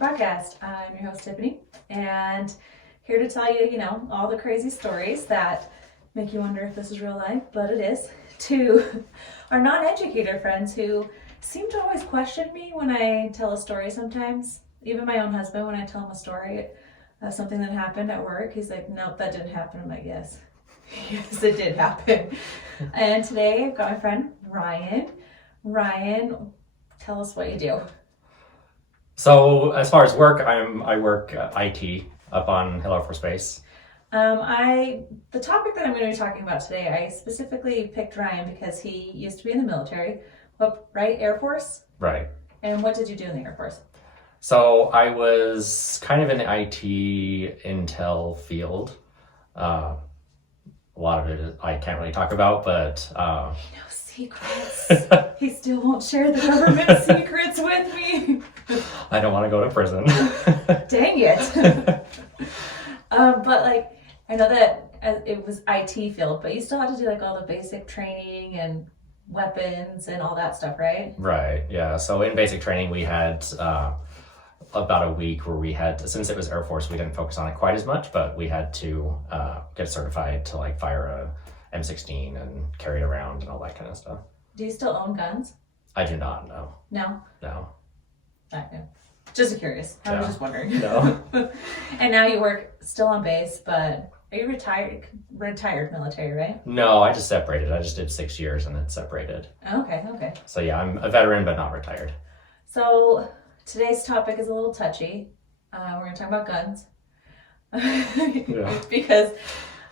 Badteacherpodcast. I'm your host, Tiffany, and here to tell you, all the crazy stories that make you wonder if this is real life, but it is, to our non-educator friends who seem to always question me when I tell a story sometimes. Even my own husband, when I tell him a story of something that happened at work, he's like, nope, that didn't happen. I'm like, yes, it did happen. And today I've got my friend, Ryan. Ryan, tell us what you do. So as far as work, I work IT up on Hill Air Force Base. The topic that I'm going to be talking about today, I specifically picked Ryan because he used to be in the military, right? Air Force? Right. And what did you do in the Air Force? So I was kind of in the IT intel field. A lot of it I can't really talk about, but... He knows secrets. He still won't share the government secrets with me. I don't want to go to prison. Dang it. But I know that it was IT field, but you still had to do all the basic training and weapons and all that stuff, right? Right, yeah. So in basic training, we had about a week where we had, since it was Air Force, we didn't focus on it quite as much, but we had to get certified to fire a M16 and carry it around and all that kind of stuff. Do you still own guns? I do not, no. No? No. Okay. Just curious. I was just wondering. No. And now you work still on base, but are you retired military, right? No, I just separated. I just did 6 years and then separated. Okay. So yeah, I'm a veteran but not retired. So today's topic is a little touchy. We're going to talk about guns. Yeah. Because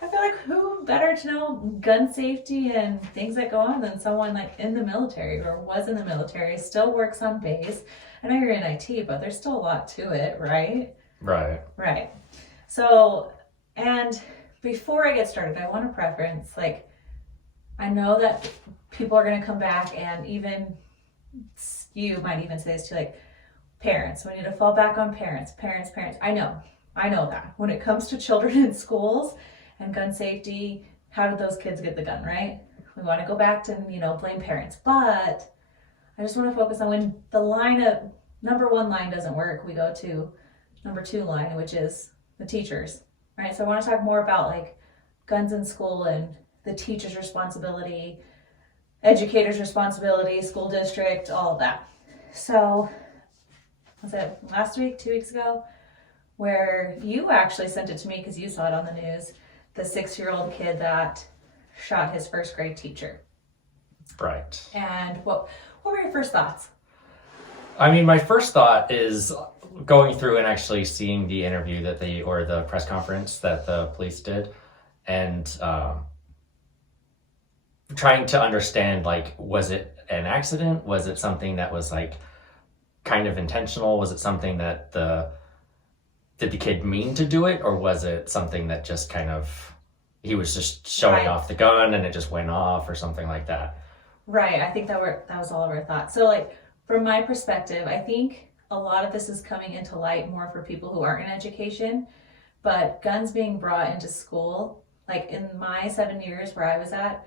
I feel like who better to know gun safety and things that go on than someone in the military or was in the military, still works on base. I know you're in IT, but there's still a lot to it, right? Right. So, and before I get started, I want to preference, I know that people are going to come back and even you might even say this to parents. We need to fall back on parents. I know that. When it comes to children in schools and gun safety, how did those kids get the gun, right? We want to go back to, blame parents. But I just want to focus on when the number one line doesn't work, we go to number two line, which is the teachers, right? So I want to talk more about guns in school and the teacher's responsibility, educator's responsibility, school district, all of that. So was it last week, 2 weeks ago, where you actually sent it to me because you saw it on the news, the 6-year-old kid that shot his first grade teacher. Right. And what were your first thoughts? I mean, my first thought is going through and actually seeing the interview or the press conference that the police did and trying to understand, was it an accident? Was it something that was kind of intentional? Was it something that did the kid mean to do it? Or was it something that just he was just showing off the gun and it just went off or something like that? Right. I think that was all of our thoughts. So from my perspective, I think a lot of this is coming into light more for people who aren't in education, but guns being brought into school, in my 7 years where I was at,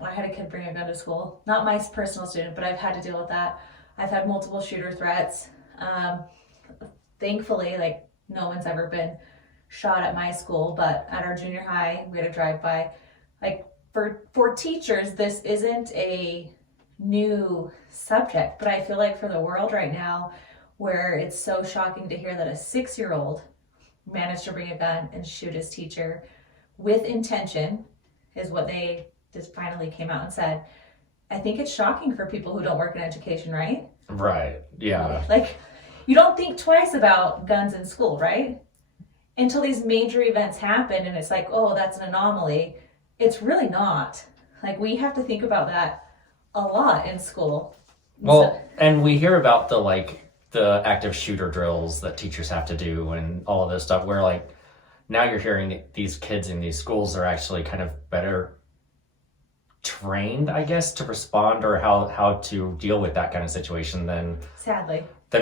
I had a kid bring a gun to school. Not my personal student, but I've had to deal with that. I've had multiple shooter threats. Thankfully, no one's ever been shot at my school, but at our junior high, we had a drive-by. For teachers, this isn't a new subject, but I feel for the world right now, where it's so shocking to hear that a 6-year-old managed to bring a gun and shoot his teacher with intention, is what they just finally came out and said. I think it's shocking for people who don't work in education, right? Right, yeah. You don't think twice about guns in school, right? Until these major events happen and it's oh, that's an anomaly. It's really not. We have to think about that a lot in school. Well, and we hear about the active shooter drills that teachers have to do and all of this stuff where now you're hearing that these kids in these schools are actually kind of better trained, I guess, to respond or how to deal with that kind of situation than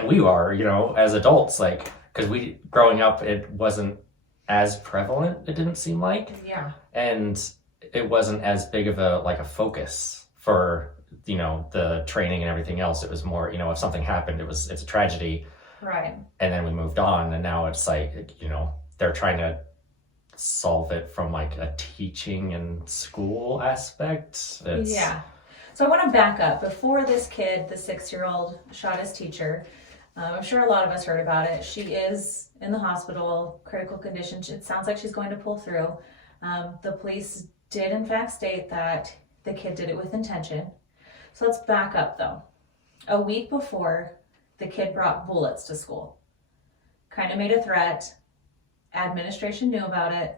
we are, as adults, because growing up, it wasn't as prevalent, it didn't seem like. Yeah. And it wasn't as big of a focus for, the training and everything else. It was more, if something happened, it's a tragedy. Right. And then we moved on, and now it's like, they're trying to solve it from like a teaching and school aspect. Yeah. So I want to back up. Before this kid, the 6-year-old, shot his teacher, I'm sure a lot of us heard about it. She is in the hospital, critical condition. It sounds like she's going to pull through. The police did in fact state that the kid did it with intention. So let's back up though. A week before, the kid brought bullets to school. Kind of made a threat. Administration knew about it.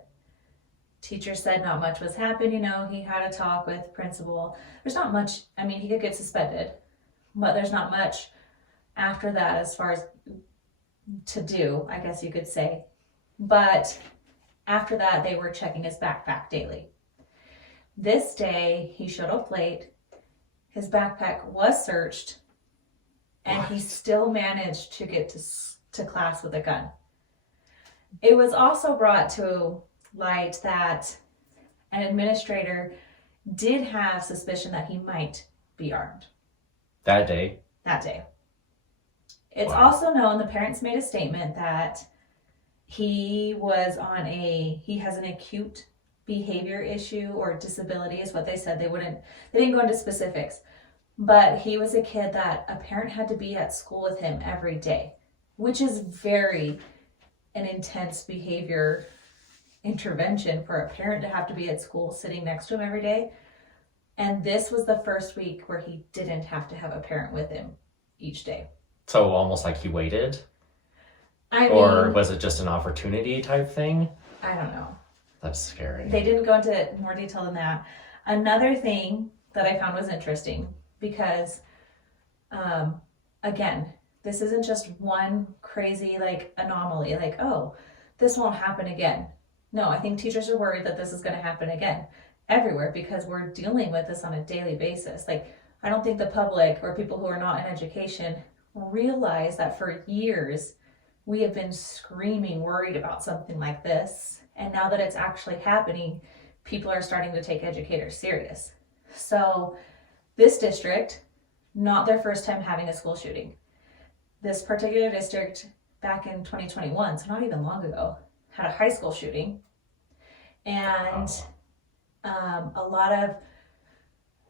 Teacher said not much was happening. He had a talk with principal. There's not much, he could get suspended, but there's not much after that as far as to do, I guess you could say. But after that, they were checking his backpack daily. This day, he showed up late. His backpack was searched, and he still managed to get to class with a gun. It was also brought to light that an administrator did have suspicion that he might be armed. That day? That day. It's also known, the parents made a statement that he has an acute behavior issue or disability is what they said. They didn't go into specifics, but he was a kid that a parent had to be at school with him every day, which is very an intense behavior intervention for a parent to have to be at school sitting next to him every day. And this was the first week where he didn't have to have a parent with him each day. So almost like he waited? Or was it just an opportunity type thing? I don't know. That's scary. They didn't go into more detail than that. Another thing that I found was interesting because, again, this isn't just one crazy anomaly, this won't happen again. No, I think teachers are worried that this is going to happen again everywhere because we're dealing with this on a daily basis. I don't think the public or people who are not in education realize that for years we have been screaming worried about something like this. And now that it's actually happening, people are starting to take educators serious. So this district, not their first time having a school shooting. This particular district back in 2021, so not even long ago, had a high school shooting. And a lot of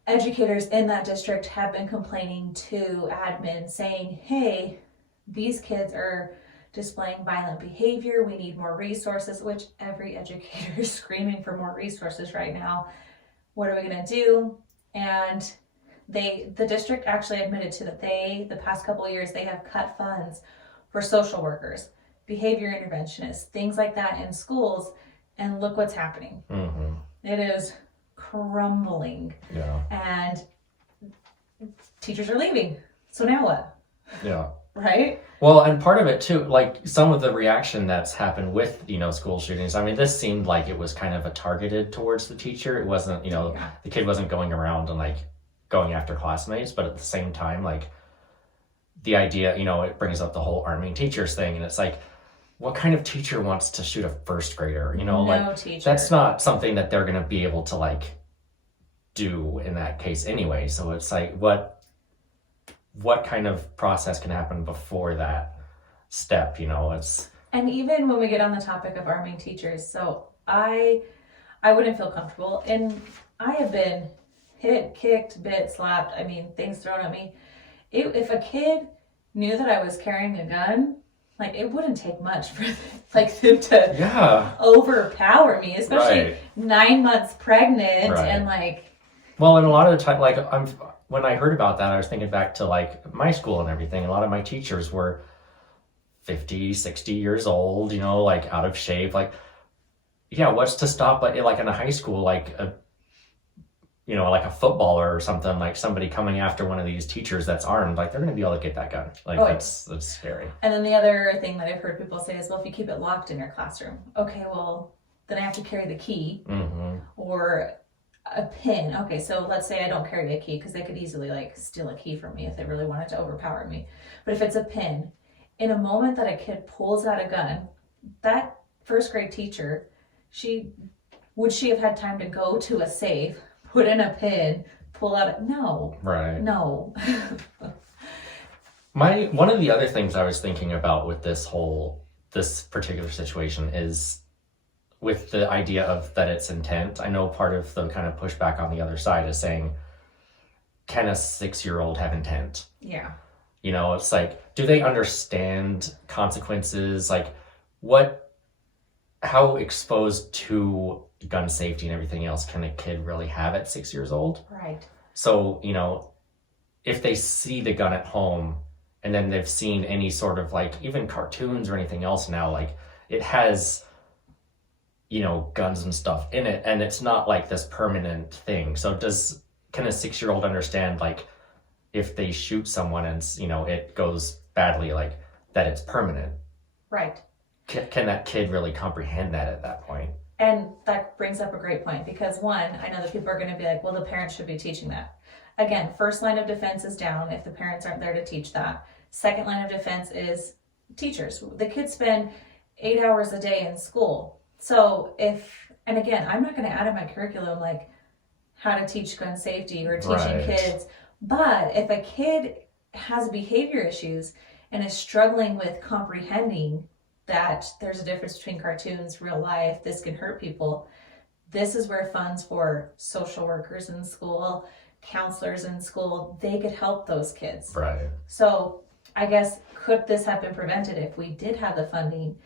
educators in that district have been complaining to admin saying, hey, these kids are displaying violent behavior. We need more resources, which every educator is screaming for more resources right now. What are we going to do? And the district actually admitted to that the past couple of years, they have cut funds for social workers, behavior interventionists, things like that in schools. And look what's happening. Mm-hmm. It is crumbling. Yeah. And teachers are leaving. So now what? Yeah. Right? Well, and part of it too, some of the reaction that's happened with, school shootings, this seemed like it was kind of targeted towards the teacher. It wasn't, the kid wasn't going around and going after classmates, but at the same time, the idea, it brings up the whole arming teachers thing. And it's what kind of teacher wants to shoot a first grader? No teacher. That's not something that they're going to be able to do in that case anyway. So it's what kind of process can happen before that step, And even when we get on the topic of arming teachers, so I wouldn't feel comfortable, and I have been hit, kicked, bit, slapped, things thrown at me. If a kid knew that I was carrying a gun, it wouldn't take much for them to overpower me, especially 9 months pregnant. Right. And well, and a lot of the time, when I heard about that, I was thinking back to my school and everything. A lot of my teachers were 50, 60 years old, out of shape. What's to stop, in a high school, a footballer or something, somebody coming after one of these teachers that's armed, they're going to be able to get that gun. That's scary. And then the other thing that I've heard people say is, well, if you keep it locked in your classroom, okay, well, then I have to carry the key or a pin. Okay, so let's say I don't carry a key because they could easily steal a key from me if they really wanted to overpower me. But if it's a pin, in a moment that a kid pulls out a gun, that first grade teacher, would she have had time to go to a safe, put in a pin, pull out no. Right. No. One of the other things I was thinking about with this particular situation is with the idea of that it's intent. I know part of the kind of pushback on the other side is saying, can a 6-year-old have intent? Yeah. You know, it's like, do they understand consequences? Like, how exposed to gun safety and everything else can a kid really have at 6 years old? Right. So, you know, if they see the gun at home and then they've seen any sort of like even cartoons or anything else now, like it has, you know, guns and stuff in it, and it's not like this permanent thing. So can a 6-year-old understand, like, if they shoot someone and, you know, it goes badly, like that it's permanent? Right. Can that kid really comprehend that at that point? And that brings up a great point, because one, I know that people are going to be like, well, the parents should be teaching that. Again, first line of defense is down if the parents aren't there to teach that. Second line of defense is teachers. The kids spend 8 hours a day in school. So and again, I'm not going to add in my curriculum like how to teach gun safety or teaching kids. But if a kid has behavior issues and is struggling with comprehending that there's a difference between cartoons, real life, this can hurt people, this is where funds for social workers in school, counselors in school, they could help those kids. Right. So I guess, could this have been prevented if we did have the funding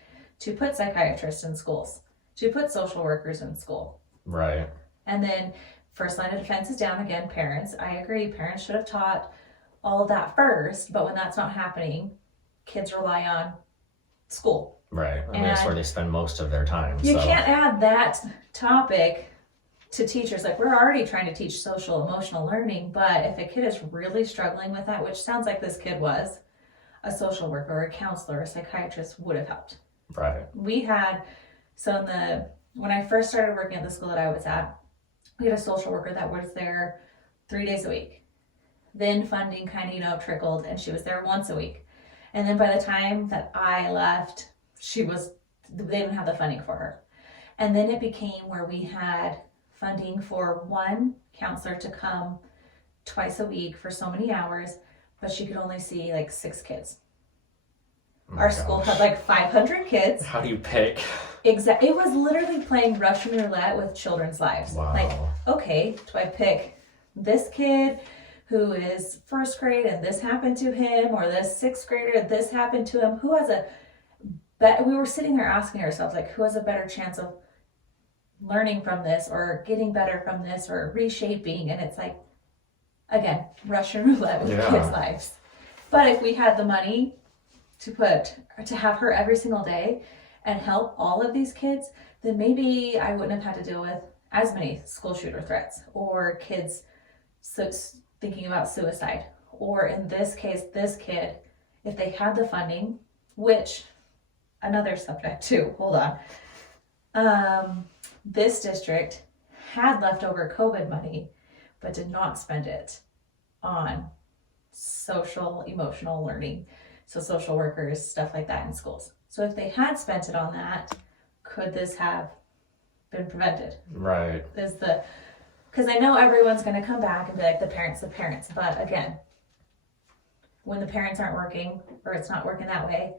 to put psychiatrists in schools, to put social workers in school? Right. And then first line of defense is down again, parents. I agree, parents should have taught all of that first, but when that's not happening, kids rely on school. Right. I mean, that's where they spend most of their time. You can't add that topic to teachers. Like, we're already trying to teach social emotional learning, but if a kid is really struggling with that, which sounds like this kid was, a social worker or a counselor or a psychiatrist would have helped. Right. We had, when I first started working at the school that I was at, we had a social worker that was there 3 days a week. Then funding kind of, trickled, and she was there once a week. And then by the time that I left, they didn't have the funding for her. And then it became where we had funding for one counselor to come twice a week for so many hours, but she could only see like 6 kids. Our school had like 500 kids. How do you pick? Exactly. It was literally playing Russian roulette with children's lives. Wow. Like, okay, do I pick this kid who is first grade and this happened to him, or this 6th grader, this happened to him? Who has we were sitting there asking ourselves, like, who has a better chance of learning from this or getting better from this or reshaping? And it's like, again, Russian roulette with kids' lives. But if we had the money to have her every single day and help all of these kids, then maybe I wouldn't have had to deal with as many school shooter threats or kids thinking about suicide. Or in this case, this kid, if they had the funding, which, another subject too, hold on. This district had leftover COVID money, but did not spend it on social emotional learning. So social workers, stuff like that in schools. So if they had spent it on that, could this have been prevented? Right. Because I know everyone's going to come back and be like, the parents. But again, when the parents aren't working or it's not working that way,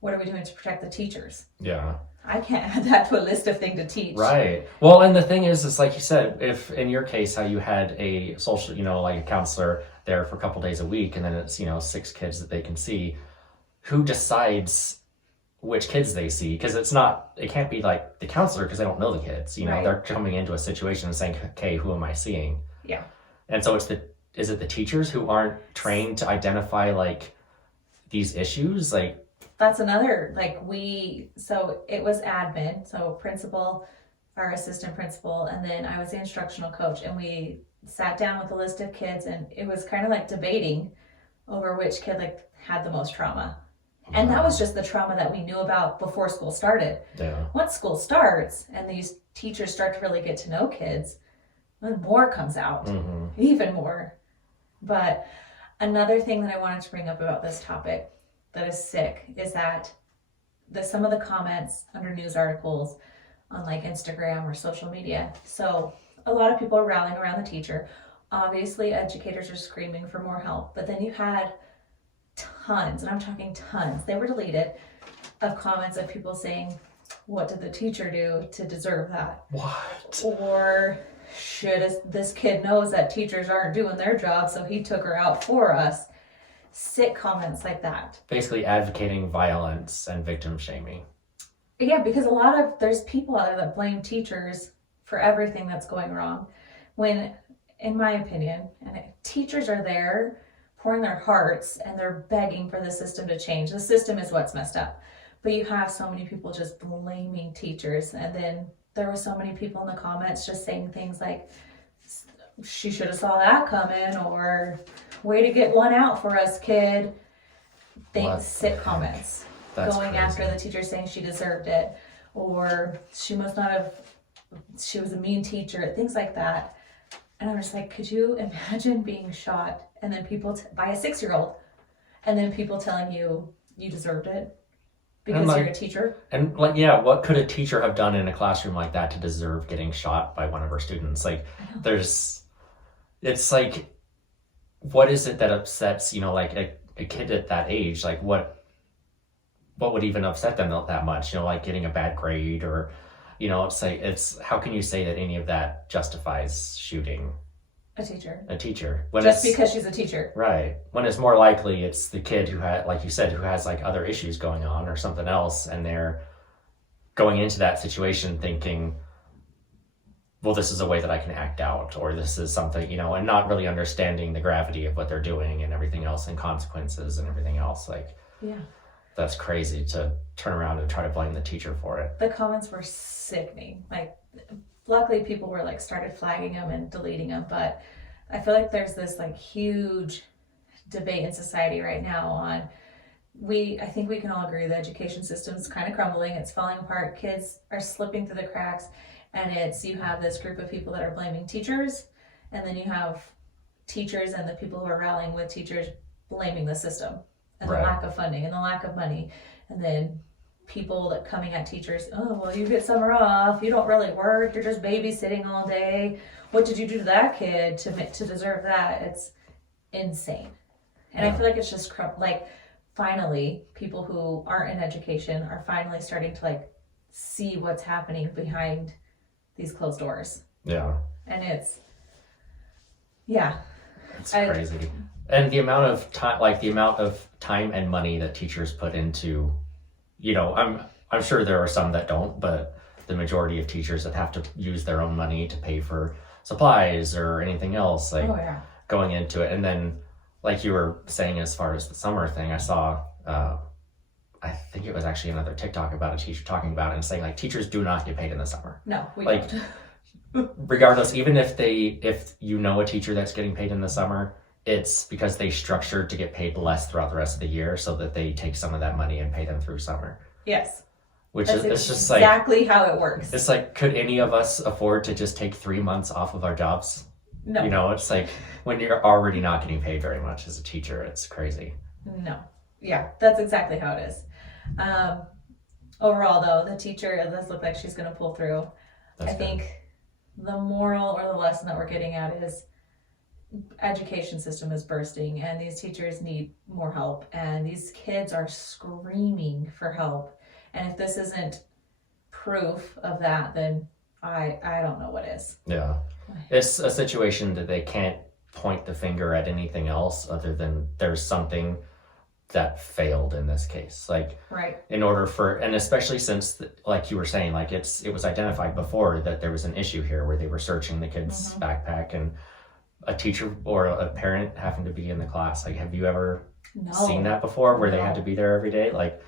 what are we doing to protect the teachers? Yeah. I can't add that to a list of things to teach. Right. Well, and the thing is like you said, if in your case, how you had a social, like a counselor there for a couple days a week, and then it's, 6 kids that they can see, who decides which kids they see? Because it can't be like the counselor, because they don't know the kids, Right. They're coming into a situation and saying, okay, who am I seeing? Yeah. And so is it the teachers who aren't trained to identify like these issues? Like, that's another, so it was admin, so principal, our assistant principal, and then I was the instructional coach, and we sat down with a list of kids, and it was kind of like debating over which kid had the most trauma. And that was just the trauma that we knew about before school started. Yeah. Once school starts and these teachers start to really get to know kids, then more comes out, even more. But another thing that I wanted to bring up about this topic that is sick is that some of the comments under news articles on Instagram or social media. So a lot of people are rallying around the teacher. Obviously, educators are screaming for more help. But then you had tons, and I'm talking tons, they were deleted, of comments of people saying, what did the teacher do to deserve that? What? Or this kid knows that teachers aren't doing their job, so he took her out for us. Sick comments like that. Basically advocating violence and victim shaming. Yeah, because there's people out there that blame teachers for everything that's going wrong. When, in my opinion, teachers are there pouring their hearts and they're begging for the system to change. The system is what's messed up. But you have so many people just blaming teachers. And then there were so many people in the comments just saying things like, she should have saw that coming, or way to get one out for us, kid. Sick comments. That's going crazy. After the teacher saying she deserved it, or she must not have, she was a mean teacher, things like that. And I'm just like, could you imagine being shot and then people by a 6-year-old, and then people telling you deserved it because you're a teacher? And like, yeah, what could a teacher have done in a classroom like that to deserve getting shot by one of her students? Like, it's like, what is it that upsets, like a kid at that age? Like, what would even upset them that much? Like getting a bad grade, or, it's how can you say that any of that justifies shooting A teacher. When just because she's a teacher. Right. When it's more likely it's the kid who had, like you said, who has like other issues going on or something else, and they're going into that situation thinking, well, this is a way that I can act out, or this is something, and not really understanding the gravity of what they're doing and everything else and consequences and everything else. Like, yeah, that's crazy to turn around and try to blame the teacher for it. The comments were sickening. Like, luckily people were like started flagging them and deleting them, but I feel like there's this like huge debate in society right now on, I think we can all agree the education system's kind of crumbling, it's falling apart, kids are slipping through the cracks, and you have this group of people that are blaming teachers, and then you have teachers and the people who are rallying with teachers blaming the system and Right. the lack of funding and the lack of money, and then people that coming at teachers, oh, well, you get summer off, you don't really work, you're just babysitting all day, what did you do to that kid to deserve that? It's insane. And Yeah. I feel like it's just like, finally people who aren't in education are finally starting to like see what's happening behind these closed doors. Yeah. And it's crazy. And the amount of time and money that teachers put into, I'm sure there are some that don't, but the majority of teachers that have to use their own money to pay for supplies or anything else, like going into it. And then, like you were saying, as far as the summer thing, I saw, I think it was actually another TikTok about a teacher talking about it and saying, like, teachers do not get paid in the summer. No, we like, don't. Regardless, even if a teacher that's getting paid in the summer, it's because they structured to get paid less throughout the rest of the year so that they take some of that money and pay them through summer. Yes. Which That's it's just like exactly how it works. It's like, could any of us afford to just take 3 months off of our jobs? No. It's like when you're already not getting paid very much as a teacher, it's crazy. No. Yeah, that's exactly how it is. Overall, though, the teacher, it does look like she's going to pull through. That's good. think the moral or the lesson that we're getting at is education system is bursting and these teachers need more help, and these kids are screaming for help. And if this isn't proof of that, then I don't know what is. Yeah. It's a situation that they can't point the finger at anything else other than there's something that failed in this case. Like, right. In order for, and especially since, like you were saying, like it was identified before that there was an issue here where they were searching the kid's backpack, and a teacher or a parent happened to be in the class. Like, have you ever seen that before, where they had to be there every day? Like,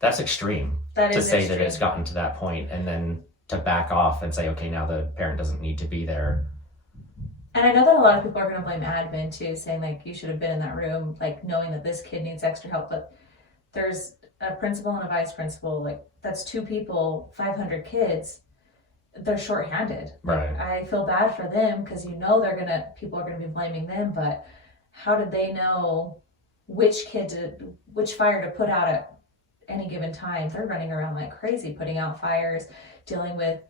that's extreme. To say that it's gotten to that point, and then to back off and say, okay, now the parent doesn't need to be there. And I know that a lot of people are going to blame admin too, saying like, you should have been in that room, like knowing that this kid needs extra help. But there's a principal and a vice principal, like that's 2 people, 500 kids. They're shorthanded. Right. I feel bad for them because people are going to be blaming them. But how did they know which fire to put out at any given time? They're running around like crazy, putting out fires, dealing with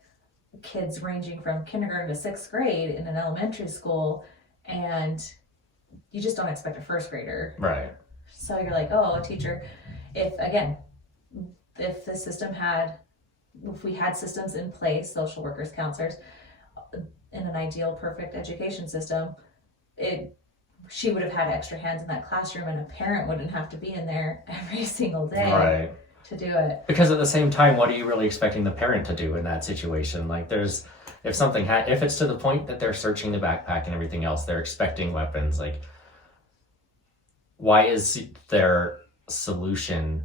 kids ranging from kindergarten to 6th grade in an elementary school, and you just don't expect a 1st grader Right. So you're like, oh, a teacher, if the system had, if we had systems in place, social workers, counselors, in an ideal, perfect education system, she would have had extra hands in that classroom, and a parent wouldn't have to be in there every single day Right. to do it. Because at the same time, what are you really expecting the parent to do in that situation? Like, if it's to the point that they're searching the backpack and everything else, they're expecting weapons. Like, why is their solution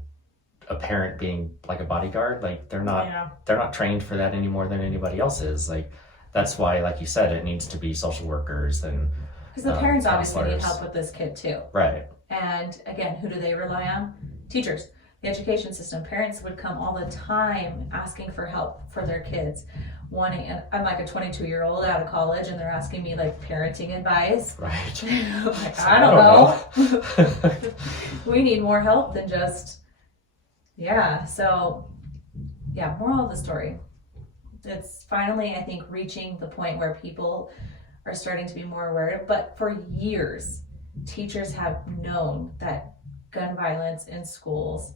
a parent being like a bodyguard? Like, they're not trained for that any more than anybody else is. Like, that's why, like you said, it needs to be social workers and because the parents obviously need counselors. help with this kid too. Right. And again, who do they rely on? Teachers, the education system. Parents would come all the time asking for help for their kids. And I'm like a 22-year-old out of college, and they're asking me like parenting advice. Right. Like, I don't know. We need more help than just, So, moral of the story. It's finally, I think, reaching the point where people are starting to be more aware. But for years, teachers have known that gun violence in schools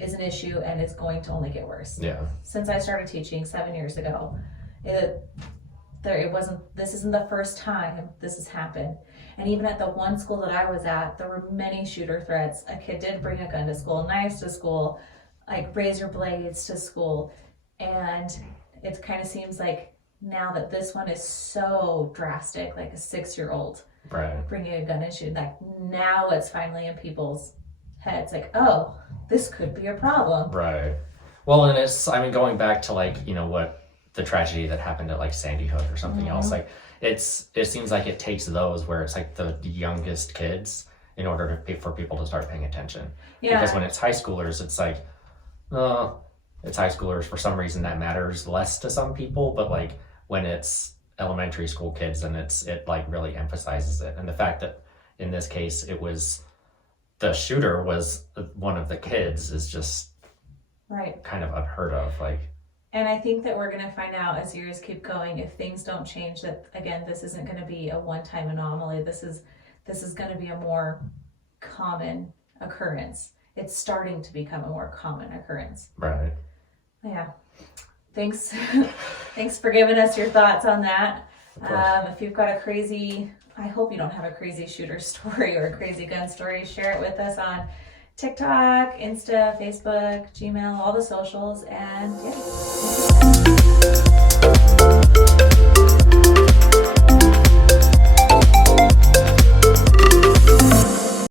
is an issue and it's going to only get worse. Yeah. Since I started teaching 7 years ago, this isn't the first time this has happened. And even at the one school that I was at, there were many shooter threats. A kid did bring a gun to school, knives to school, like razor blades to school. And it kind of seems like now that this one is so drastic, like a 6-year-old Right. bringing a gun and shooting, like now it's finally in people's heads, like, oh, this could be a problem. Right. Well, and going back to like, what the tragedy that happened at like Sandy Hook or something else, like it seems like it takes those where it's like the youngest kids in order for people to start paying attention. Yeah. Because when it's high schoolers, it's like, it's high schoolers, for some reason that matters less to some people, but like when it's elementary school kids, and it like really emphasizes it. And the fact that in this case the shooter was one of the kids is just right, kind of unheard of. Like, and I think that we're going to find out as years keep going, if things don't change, that again, this isn't going to be a one-time anomaly. This is going to be a more common occurrence. It's starting to become a more common occurrence. right. Yeah. Thanks for giving us your thoughts on that. If you've got I hope you don't have a crazy shooter story or a crazy gun story, share it with us on TikTok, Insta, Facebook, Gmail, all the socials, and